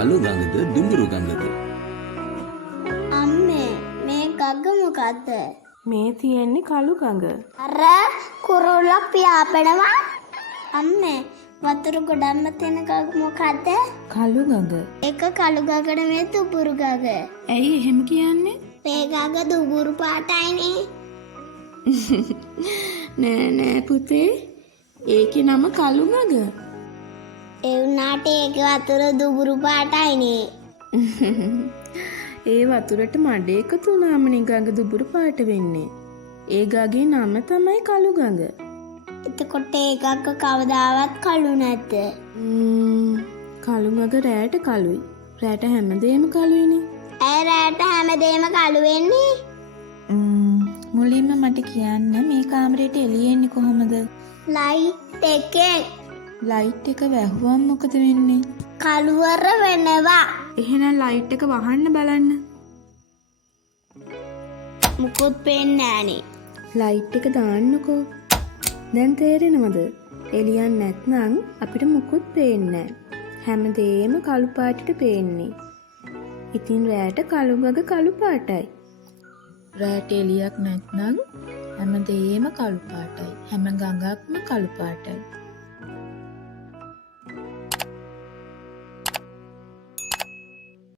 කළු ගඟද දුඹුරු ගඟද? අම්මේ මේ ගඟ මොකද්ද? මේ තියෙන්නේ කළු ගඟ. අර කුරුල්ලා පියාපෙනවා. අම්මේ වතුර ගොඩක්ම තියෙන ගඟ මොකද්ද? කළු ගඟ. ඒක කළු ගඟට මේ දුඹුරු ගඟ. ඇයි එහෙම කියන්නේ? මේ ගඟ දුඹුරු පාටයිනේ. නෑ පුතේ. ඒකේ නම කළු ගඟ. ඒ වුණාට ඒක වතුර දුඹුරු පාටයිනේ. ඒ වතුරට මඩ එකතු වුණාමනේ ගඟ දුඹුරු පාට වෙන්නේ. ඒ ගඟේ නම තමයි කළු ගඟ. එතකොට ඒ ගඟ කවදාවත් කළු නැද්ද? කළු ගඟ රැට කළුයි. රැට හැමදේම කළුයිනේ. ඇයි රැට හැමදේම කළු වෙන්නේ? මුලින්ම මට කියන්න මේ කාමරේට එළිය එන්නේ කොහොමද? ලයිට් එකෙන්. ලයිට් එක වැහුවම මොකද වෙන්නේ? කළුවර වෙනවා. එහෙනම් ලයිට් එක වහන්න බලන්න. මුකුත් පේන්නේ නෑනේ. ලයිට් එක දාන්නකෝ. දැන් තේරෙනවද? එළියක් නැත්නම් අපිට මුකුත් පේන්නේ නෑ. හැමදේම කළු පාටට පේන්නේ. ඉතින් රැට කළු ගඟ කළු පාටයි. රැට එළියක් නැත්නම් හැමදේම කළු පාටයි. හැම ගඟක්ම කළු පාටයි.